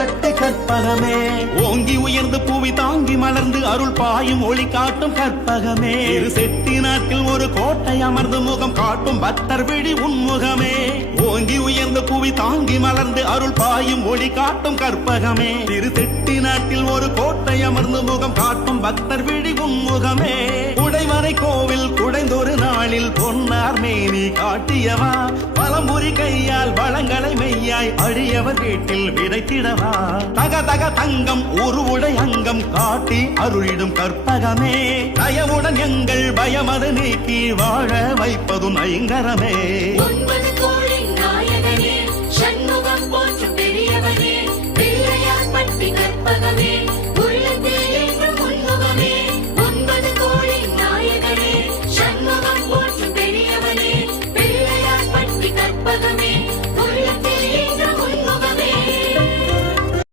பிள்ளையார்பட்டி கற்பகமே ஓங்கி உயர்ந்து பூவி தாங்கி மலர்ந்து அருள் பாயும் ஒளி காட்டும் கற்பகமே இரு செட்டி நாட்டில் ஒரு கோட்டை அமர்ந்து முகம் காட்டும் பக்தர் விழி உன்முகமே ஓங்கி உயர்ந்து பூவி தாங்கி மலர்ந்து அருள் பாயும் ஒளி காட்டும் கற்பகமே திரு செட்டி நாட்டில் ஒரு கோட்டை அமர்ந்து முகம் காட்டும் பக்தர் விழி உன்முகமே உடைமறை கோவில் குடைந்தொரு நாளில் பொன்னார் மேனி காட்டியவா பலமுறி கையால் வளங்களை மெய்யாய் அழியவர் வீட்டில் விதைத்திடவா தக தக தங்கம் ஒரு உடை அங்கம் காட்டி அருளிடும் கற்பகமே தயவுடன் எங்கள் பயமது நீக்கி வாழ வைப்பதும் ஐங்கரமே சண்முகம் போற்றும் பெரியவனே பிள்ளையார்பட்டி கற்பகமே